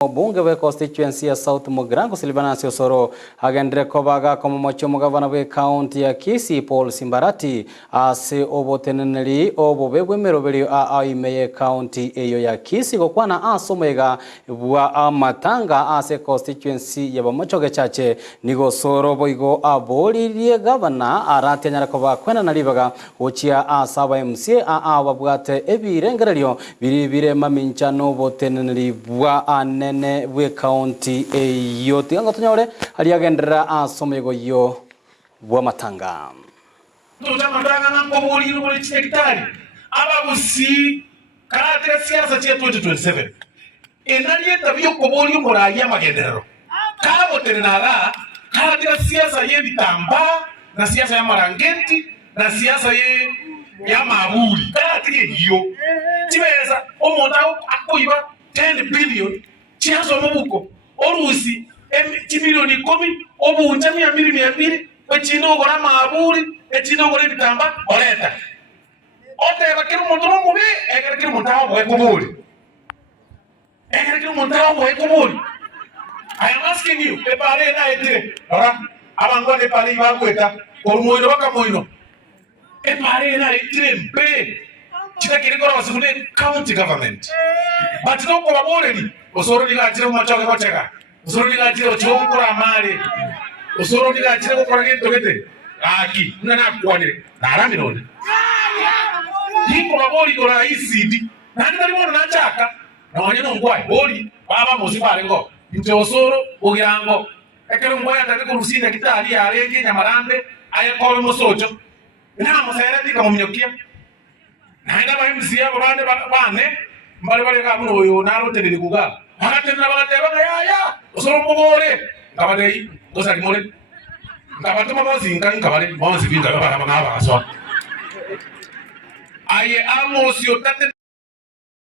Bunge we constituency ya South Mugirango Silvanus Osoro agendere kobaga komomocho mugavana we county ya Kisii Paul Simbarati ase oboteneneri obobebwe meroberi aimeye county eyo ya Kisii gokwana asomega bwa amatanga ase constituency ya bamochoge chache nigo Soro boigo aboririe gavana aratenya koba kwena nalibaga ochia asaba MCA ababwate ebirengererio biribire maminchano boteneneri bwa ane we county eyo tianga tunyore ali agendera asomego yo bwa matanga tutamandanga nango buli hekitari abagusi karate siasa cya 2027 enali etabiyo koboli murayi amagenderero kabotenera karate siasa y'ebitamba na siasa ya marangeti na siasa ya mabuli karate yo tibeza omuntu akoiba 10 billion chiazo mubuko orusi chimilioni 10 obunja 200 echino gora mabuli echino gora bitamba oleta oteba kiri muntu mubi egere kiri muntu aho kubuli egere kiri muntu aho kubuli. I am asking you epare na etire ora abango de pale ibagweta orumoino bakamoino epare na etire mpe chika kiri gora wasubune county government but no kwa boleni Osoro nigatire machoke kocheka Osoro nigatire ochokura mali Osoro nigatire kokora kintu gete aki nana kwanire narami none hiko baboli kora ICD nani bali bona nachaka na wanyeno ngwai boli baba musibale ngo nte Osoro ogirango ekero ngwai atake kurusina kitali arenge nyamarande ayakole musocho na musere tika mumnyokia naenda ba MCA babande bane mbale ga muno oyo naroterere kuga hakatenna bagateba ya Osoro mubore ngabadei gosali mole ngabatuma bazinga ngabale bazinga ngabala ngaba aswa aye amosio tate